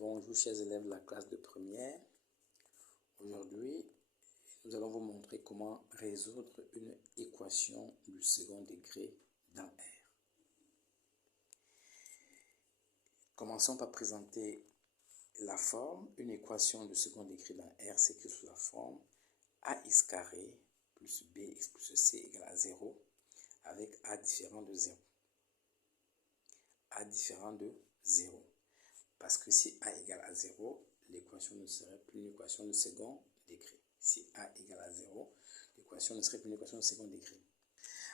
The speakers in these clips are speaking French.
Bonjour chers élèves de la classe de première. Aujourd'hui, nous allons vous montrer comment résoudre une équation du second degré dans R. Commençons par présenter la forme. Une équation du second degré dans R s'écrit sous la forme ax carré plus bx plus c égale à 0 avec a différent de 0. A différent de 0. Parce que si a égale à 0, l'équation ne serait plus une équation de second degré. Si a égale à 0, l'équation ne serait plus une équation de second degré.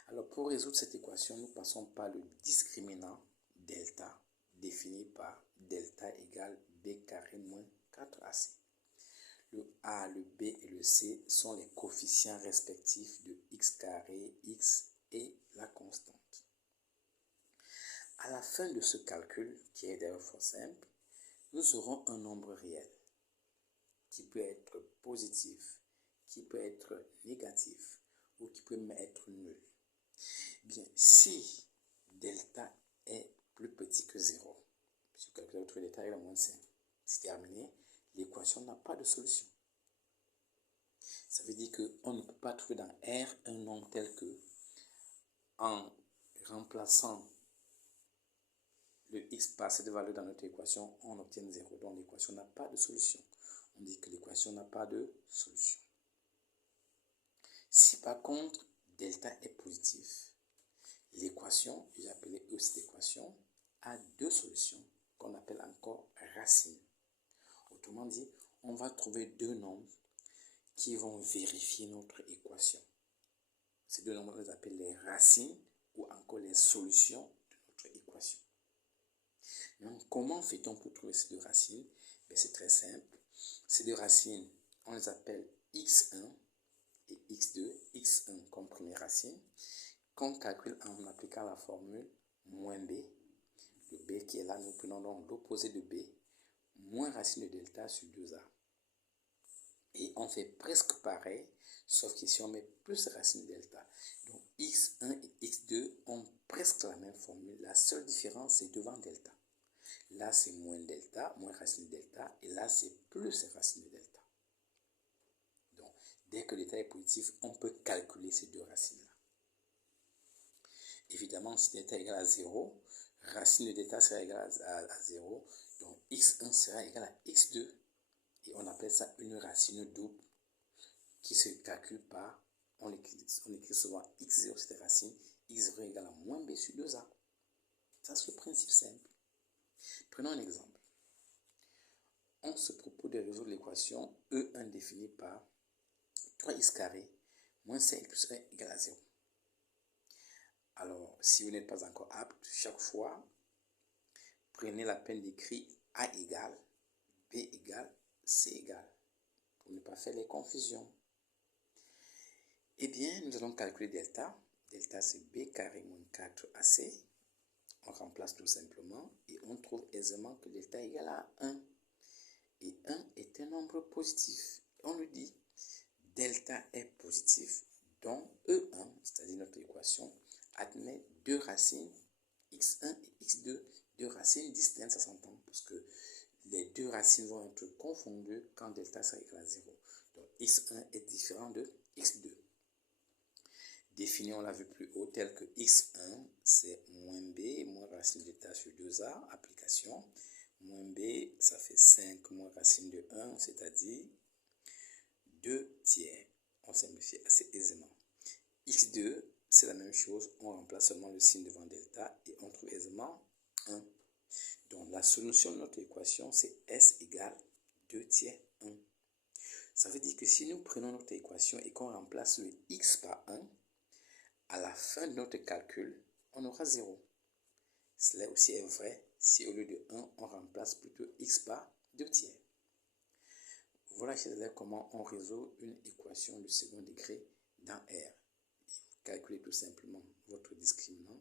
Alors pour résoudre cette équation, nous passons par le discriminant delta, défini par delta égale b carré moins 4ac. Le a, le b et le c sont les coefficients respectifs de x carré, x et la constante. À la fin de ce calcul, qui est d'ailleurs fort simple, nous aurons un nombre réel qui peut être positif, qui peut être négatif ou qui peut même être nul. Bien, si delta est plus petit que 0, si vous calculez votre delta égale à moins 5, c'est terminé, l'équation n'a pas de solution. Ça veut dire qu'on ne peut pas trouver dans R un nombre tel que, en remplaçant le x par cette valeur dans notre équation, on obtient 0. Donc l'équation n'a pas de solution. On dit que l'équation n'a pas de solution. Si par contre delta est positif, l'équation, j'ai appelé E cette équation, a deux solutions qu'on appelle encore racines. Autrement dit, on va trouver deux nombres qui vont vérifier notre équation. Ces deux nombres, on les appelle les racines ou encore les solutions de notre équation. Donc, comment fait-on pour trouver ces deux racines? C'est très simple. Ces deux racines, on les appelle x1 et x2. x1 comme première racine, qu'on calcule en appliquant la formule moins b. Le b qui est là, nous prenons donc l'opposé de b, moins racine de delta sur 2a. Et on fait presque pareil, sauf qu'ici on met plus racine de delta. Donc x1 et x2 ont presque la même formule. La seule différence, c'est devant delta. Là, c'est moins delta, moins racine de delta, et là, c'est plus racine de delta. Donc, dès que delta est positif, on peut calculer ces deux racines-là. Évidemment, si delta est égal à 0, racine de delta sera égale à 0, donc x1 sera égal à x2, et on appelle ça une racine double qui se calcule par, on écrit souvent x0 cette racine, x0 est égal à moins b sur 2a. Ça, c'est le principe simple. Prenons un exemple. On se propose de résoudre l'équation E1 définie par 3x carré moins 5 plus 1 égale à 0. Alors, si vous n'êtes pas encore apte, chaque fois, prenez la peine d'écrire A égale, B égale, C égale, pour ne pas faire les confusions. Eh bien, nous allons calculer delta. Delta, c'est B carré moins 4AC. On remplace tout simplement et on trouve aisément que delta est égal à 1. Et 1 est un nombre positif. On lui dit delta est positif, donc E1, c'est-à-dire notre équation, admet deux racines, x1 et x2, deux racines distinctes, ça s'entend, parce que les deux racines vont être confondues quand delta sera égal à 0. Donc x1 est différent de x2. Défini, on l'a vu plus haut, tel que x1, c'est moins b, moins racine de delta sur 2a, application. Moins b, ça fait 5 moins racine de 1, c'est-à-dire 2 tiers. On simplifie assez aisément. x2, c'est la même chose, on remplace seulement le signe devant delta et on trouve aisément 1. Donc la solution de notre équation, c'est s égale 2 tiers 1. Ça veut dire que si nous prenons notre équation et qu'on remplace le x par 1, à la fin de notre calcul, on aura 0. Cela aussi est vrai si au lieu de 1, on remplace plutôt x par 2 tiers. Voilà, chers élèves, comment on résout une équation du second degré dans R. Vous calculez tout simplement votre discriminant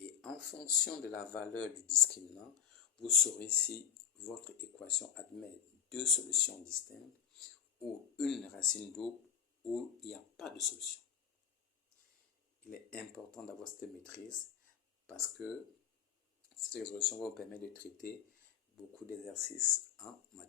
et en fonction de la valeur du discriminant, vous saurez si votre équation admet deux solutions distinctes ou une racine double ou il n'y a pas de solution. Il est important d'avoir cette maîtrise parce que cette résolution va vous permettre de traiter beaucoup d'exercices en mathématiques.